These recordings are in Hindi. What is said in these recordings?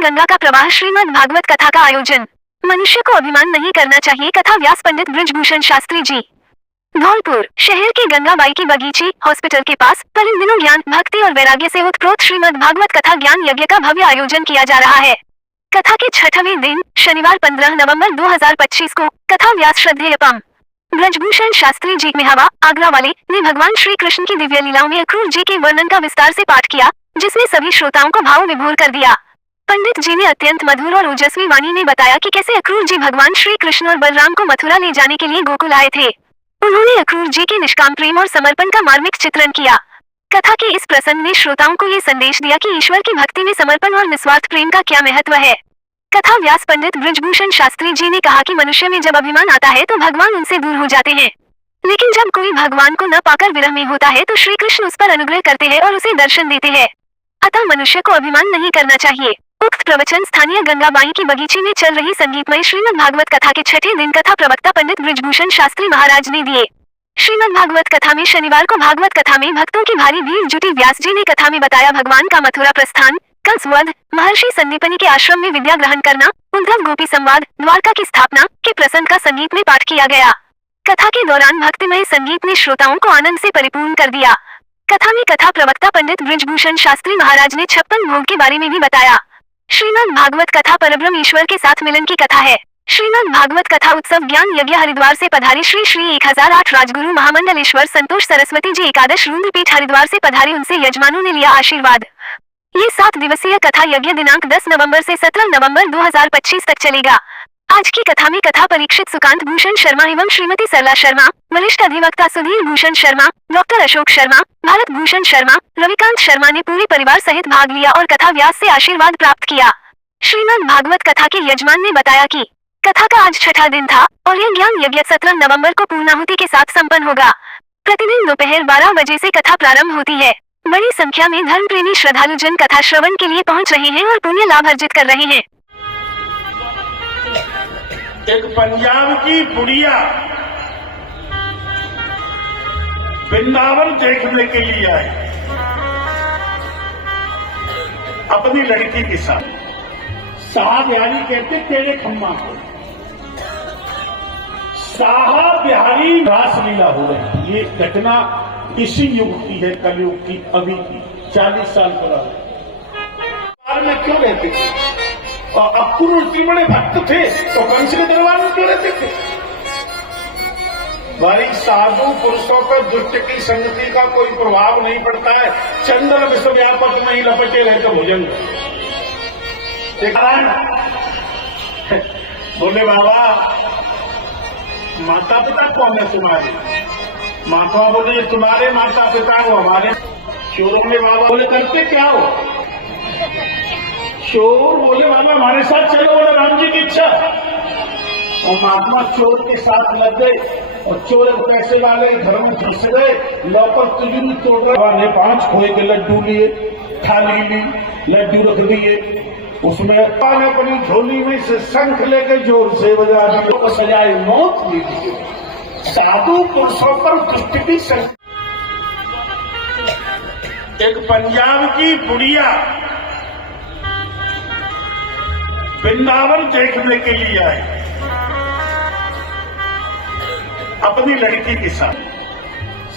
प्रतिदिन गंगा का प्रवाह श्रीमद् भागवत कथा का आयोजन। मनुष्य को अभिमान नहीं करना चाहिए। कथा व्यास पंडित बृजभूषण शास्त्री जी। धौलपुर शहर के गंगाबाई की बगीची हॉस्पिटल के पास पर इन दिनों ज्ञान भक्ति और वैराग्य से उत्प्रोत श्रीमद् भागवत कथा ज्ञान यज्ञ का भव्य आयोजन किया जा रहा है। कथा के 6वें दिन शनिवार 15 नवंबर 2025 को कथा व्यास श्रद्धेय पम बृजभूषण शास्त्री जी मेहावा आगरा वाले ने भगवान श्री कृष्ण की दिव्य लीलाओं में अक्रूर जी के वर्णन का विस्तार से पाठ किया, जिसने सभी श्रोताओं को भाव विभोर कर दिया। पंडित जी ने अत्यंत मधुर और ओजस्वी वाणी में बताया कि कैसे अक्रूर जी भगवान श्री कृष्ण और बलराम को मथुरा ले जाने के लिए गोकुल आए थे। उन्होंने अक्रूर जी के निष्काम प्रेम और समर्पण का मार्मिक चित्रण किया। कथा के इस प्रसंग ने श्रोताओं को ये संदेश दिया कि ईश्वर की भक्ति में समर्पण और निस्वार्थ प्रेम का क्या महत्व है। कथा व्यास पंडित बृजभूषण शास्त्री जी ने कहा कि मनुष्य में जब अभिमान आता है तो भगवान उनसे दूर हो जाते हैं, लेकिन जब कोई भगवान को न पाकर विरह में होता है तो श्री कृष्ण उस पर अनुग्रह करते हैं और उसे दर्शन देते हैं। अतः मनुष्य को अभिमान नहीं करना चाहिए। उक्त प्रवचन स्थानीय गंगाबाई की बगीचे में चल रही संगीतमय श्रीमद् भागवत कथा के 6ठे दिन कथा प्रवक्ता पंडित बृजभूषण शास्त्री महाराज ने दिए। श्रीमद् भागवत कथा में शनिवार को भागवत कथा में भक्तों की भारी भीड़ जुटी। व्यास जी ने कथा में बताया भगवान का मथुरा प्रस्थान, कंसवध, महर्षि संदीपनी के आश्रम में विद्या ग्रहण करना, उद्धव गोपी संवाद, द्वारका की स्थापना के प्रसंग का संगीत में पाठ किया गया। कथा के दौरान भक्तिमय संगीत ने श्रोताओं को आनंद से परिपूर्ण कर दिया। कथा में कथा प्रवक्ता पंडित बृजभूषण शास्त्री महाराज ने 56 भोग के बारे में भी बताया। श्रीमद् भागवत कथा परब्रह्म ईश्वर के साथ मिलन की कथा है। श्रीमद् भागवत कथा उत्सव ज्ञान यज्ञ हरिद्वार से पधारी श्री श्री 1008 राजगुरु महामंडलेश्वर संतोष सरस्वती जी एकादश रुद्रपीठ हरिद्वार से पधारी, उनसे यजमानों ने लिया आशीर्वाद। ये 7 दिवसीय कथा यज्ञ दिनांक 10 नवंबर से 17 नवंबर 2025 तक चलेगा। आज की कथा में कथा परीक्षित सुकांत भूषण शर्मा एवं श्रीमती सरला शर्मा, वरिष्ठ अधिवक्ता सुधीर भूषण शर्मा, डॉक्टर अशोक शर्मा, भारत भूषण शर्मा, रविकांत शर्मा ने पूरे परिवार सहित भाग लिया और कथा व्यास से आशीर्वाद प्राप्त किया। श्रीमद् भागवत कथा के यजमान ने बताया कि कथा का आज 6ठा दिन था और यह ज्ञान यज्ञ 17 नवंबर को पूर्णाहुति के साथ संपन्न होगा। प्रतिदिन दोपहर 12 बजे से कथा प्रारंभ होती है। बड़ी संख्या में धर्म प्रेमी श्रद्धालु जन कथा श्रवण के लिए पहुंच रहे हैं और पुण्य लाभ अर्जित कर रहे हैं। एक पंजाब की बुढ़िया वृंदावन देखने के लिए आई अपनी लड़की के साथ। साहा बिहारी कहते तेरे खम्मा को साहा बिहारी रासलीला हो रही। ये घटना इसी युग की है, कलयुग की, अभी की 40 साल पुरानी। में क्यों रहते थे? और अक्रूर जी बड़े भक्त थे तो कंस के दरबार में क्यों रहते थे? भाई साधु पुरुषों पर दुष्ट की संगति का कोई प्रभाव नहीं पड़ता है। चंद्र विश्व व्यापक में ही लपटे रहते भोजन। बोले बाबा माता पिता कौन है तुम्हारे? माता बोले तुम्हारे माता पिता हो हमारे। चोर में बाबा बोले करते क्या हो? चोर बोले बाबा हमारे साथ चलो, बोले राम जी की इच्छा। और महात्मा चोर के साथ लग गए और चोर पैसे वाले घर में घुस गए। लौकर तुझे तोड़ ने 5 खोए के लड्डू लिए, थाली ली, लड्डू रख दिए। उसमें पान अपनी झोली में से शंख लेके जोर से बजा दिया, सजाए मौत दी। साधु पुरुषों पर दुष्ट की संगति। एक पंजाब की बुढ़िया वृंदावन देखने के लिए आई अपनी लड़की के साथ।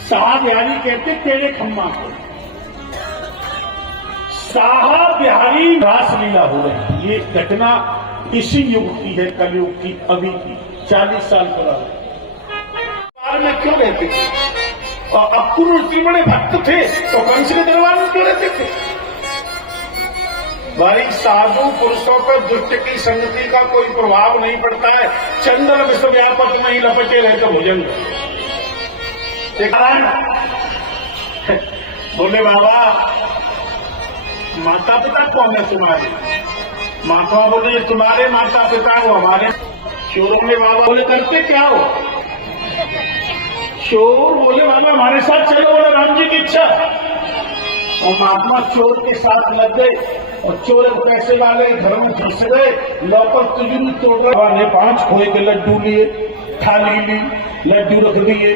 साहा बिहारी कहते तेरे खम्मा को साहा बिहारी रासलीला हो रही। ये घटना इसी युग की है, कलयुग की, अभी की 40 साल पुरानी। में क्यों रहते थे? और अक्रूर जी बड़े भक्त थे तो कंस के दरबार में क्यों रहते थे? भाई साधु पुरुषों पर दुष्ट की संगति का कोई प्रभाव नहीं पड़ता है। चंद्र विश्व व्यापक में ही लपटे रहते भोजन। बोले बाबा माता पिता कौन है तुम्हारे? माता बोले तुम्हारे माता पिता हो हमारे। चोर में बाबा बोले करते क्या हो? चोर बोले बाबा हमारे साथ चलो, बोले राम जी की इच्छा। और महात्मा चोर के साथ लग गए और चोर पैसे वाले घर में घुस गए। लौकर तुझे तोड़ ने 5 खोए के लड्डू लिए, थाली ली, लड्डू रख दिए।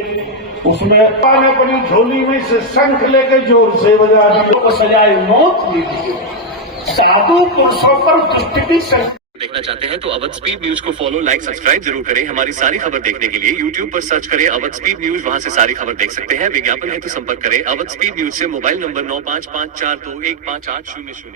उसमें पान अपनी झोली में से शंख लेके जोर से बजा दिया, सजाए मौत दी। साधु पुरुषों पर दृष्टि भी देखना चाहते हैं तो अवध स्पीड न्यूज को फॉलो, लाइक, सब्सक्राइब जरूर करें। हमारी सारी खबर देखने के लिए यूट्यूब पर सर्च करें अवध स्पीड न्यूज, वहां से सारी खबर देख सकते हैं। विज्ञापन है तो संपर्क करें अवध स्पीड न्यूज से। Mobile number 9554215800।